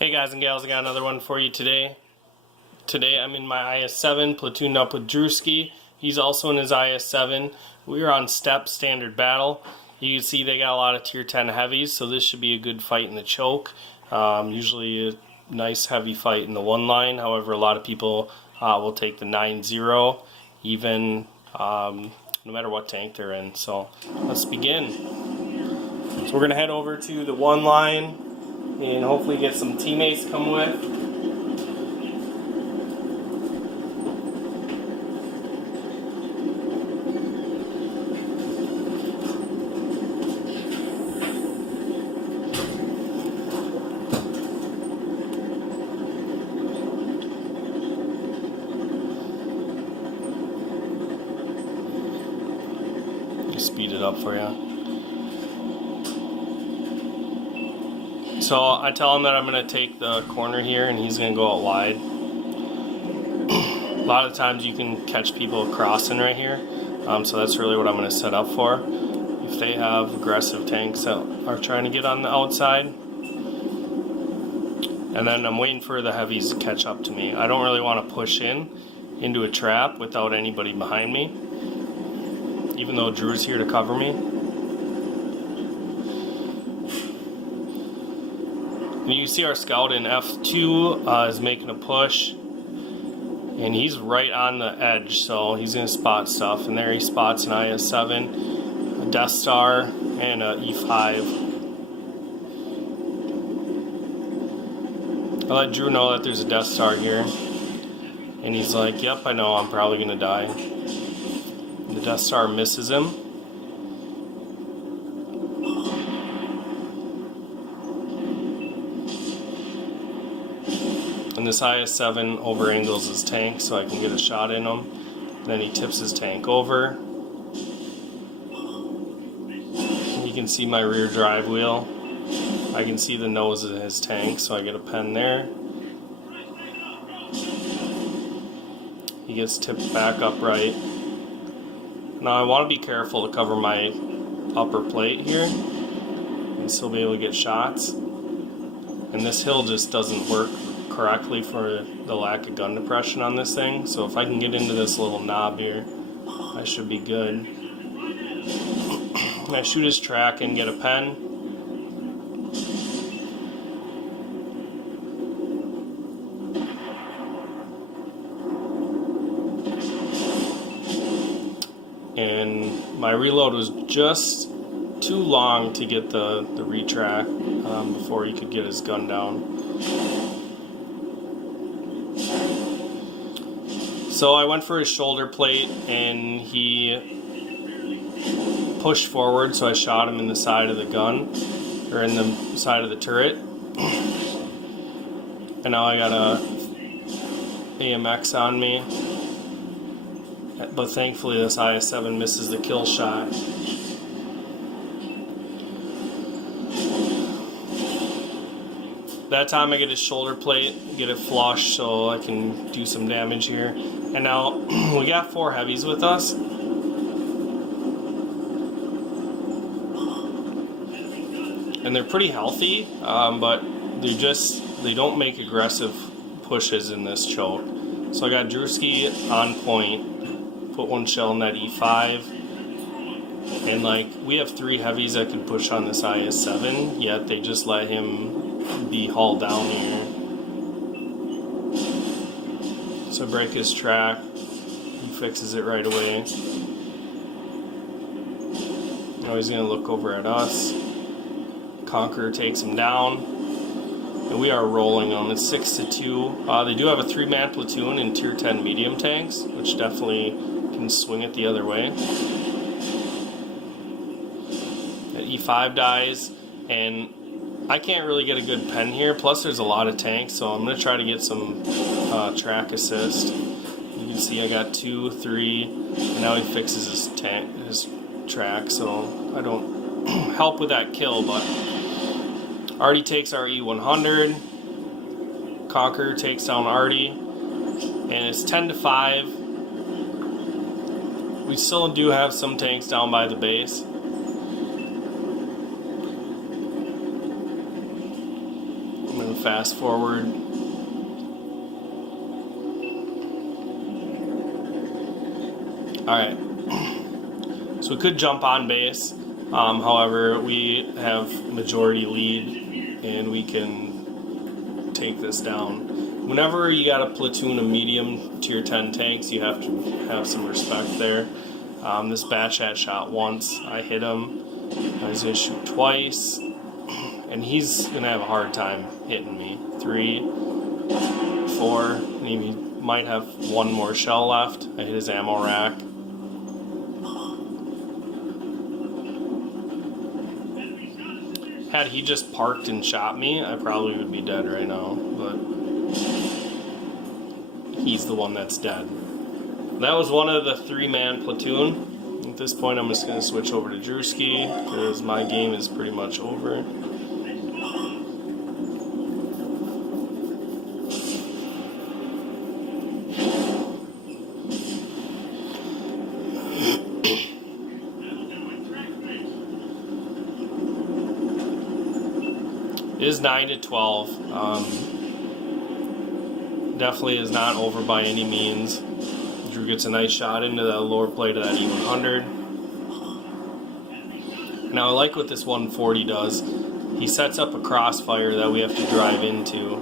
Hey guys and gals, I got another one for you today. Today I'm in my IS-7, platooned up with Drewski. He's also in his IS-7. We are on step standard battle. You can see they got a lot of tier 10 heavies, so this should be a good fight in the choke. Usually a nice heavy fight in the one line. However, a lot of people will take the 9-0, even no matter what tank they're in. So let's begin. So we're going to head over to the one line and hopefully get some teammates to come with. Speed it up for you. So I tell him that I'm going to take the corner here and he's going to go out wide. A lot of times you can catch people crossing right here, so that's really what I'm going to set up for. If they have aggressive tanks that are trying to get on the outside. And then I'm waiting for the heavies to catch up to me. I don't really want to push into a trap without anybody behind me, even though Drew's here to cover me. And you see our scout in F2 is making a push, and he's right on the edge, so he's going to spot stuff. And there he spots an IS-7, a Death Star, and a E5. I let Drew know that there's a Death Star here, and he's like, yep, I know, I'm probably going to die. And the Death Star misses him. And this IS-7 over angles his tank so I can get a shot in him. And then he tips his tank over. And you can see my rear drive wheel. I can see the nose of his tank, so I get a pen there. He gets tipped back upright. Now I want to be careful to cover my upper plate here and still be able to get shots. And this hill just doesn't work correctly for the lack of gun depression on this thing, so if I can get into this little knob here, I should be good. I shoot his track and get a pen. And my reload was just too long to get the retrack before he could get his gun down. So I went for his shoulder plate and he pushed forward, so I shot him in the side of the gun, or in the side of the turret. And now I got a AMX on me. But thankfully this IS-7 misses the kill shot. That time I get his shoulder plate, get it flush so I can do some damage here. And now we got 4 heavies with us. And they're pretty healthy, but they don't make aggressive pushes in this choke. So I got Drewski on point, put 1 shell in that E5. And like, we have 3 heavies that can push on this IS-7, yet they just let him be hauled down here. So I break his track, he fixes it right away. Now he's going to look over at us. Conqueror takes him down, and we are rolling them. It's 6-2. They do have a 3-man platoon in tier 10 medium tanks, which definitely can swing it the other way. That E5 dies, and I can't really get a good pen here, plus there's a lot of tanks, so I'm going to try to get some track assist. You can see I got 2, 3, and now he fixes his track, so I don't help with that kill, but Artie takes our E100, Conqueror takes down Artie, and it's 10-5. We still do have some tanks down by the base. gonna fast forward. Alright, so we could jump on base, however we have majority lead and we can take this down. Whenever you got a platoon of medium tier 10 tanks, you have to have some respect there. This Bat Chat shot once, I hit him, he's going to shoot twice, and he's going to have a hard time hitting me. 3, 4, and he might have one more shell left. I hit his ammo rack. Had he just parked and shot me, I probably would be dead right now, but he's the one that's dead. That was one of the 3-man platoon. At this point, I'm just going to switch over to Drewski because my game is pretty much over. It is 9-12. Definitely is not over by any means. Drew gets a nice shot into the lower plate of that E100. Now I like what this 140 does. He sets up a crossfire that we have to drive into.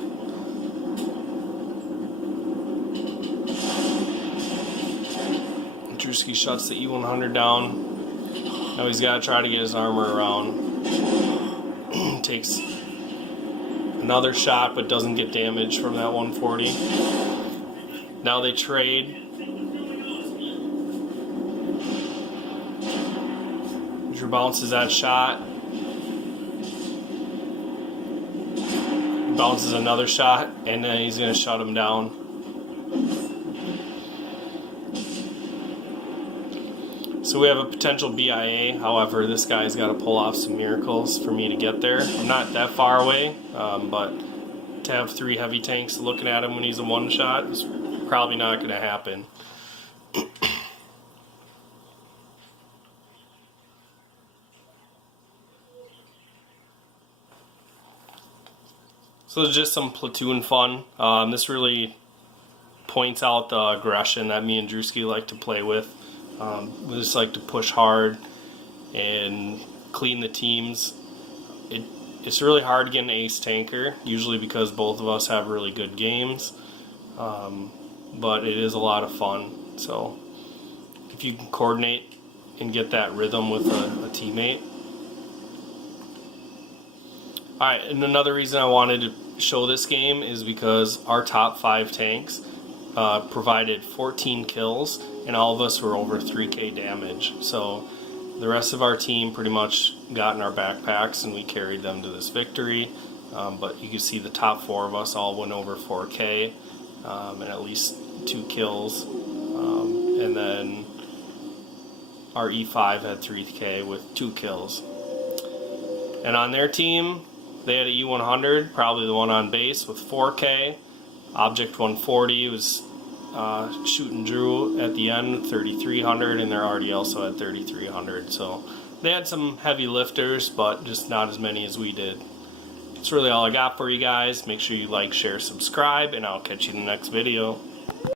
Drewski shuts the E100 down. Now he's got to try to get his armor around. Takes another shot but doesn't get damage from that 140. Now they trade. Drew bounces that shot. Bounces another shot, and then he's going to shut him down. So we have a potential BIA. However, this guy's got to pull off some miracles for me to get there. I'm not that far away, but to have 3 heavy tanks looking at him when he's a one-shot is probably not going to happen. So it's just some platoon fun. This really points out the aggression that me and Drewski like to play with. We just like to push hard and clean the teams. It's really hard to get an ace tanker, usually because both of us have really good games. But it is a lot of fun. So if you can coordinate and get that rhythm with a teammate. Alright, and another reason I wanted to show this game is because our top 5 tanks provided 14 kills, and all of us were over 3k damage. So the rest of our team pretty much got in our backpacks and we carried them to this victory. But you can see the top 4 of us all went over 4k and at least 2 kills. And then our E5 had 3k with 2 kills. And on their team, they had a E100, probably the one on base, with 4k. Object 140 was shooting Drew at the end, 3,300, and they're already also at 3,300. So they had some heavy lifters, but just not as many as we did. That's really all I got for you guys. Make sure you like, share, subscribe, and I'll catch you in the next video.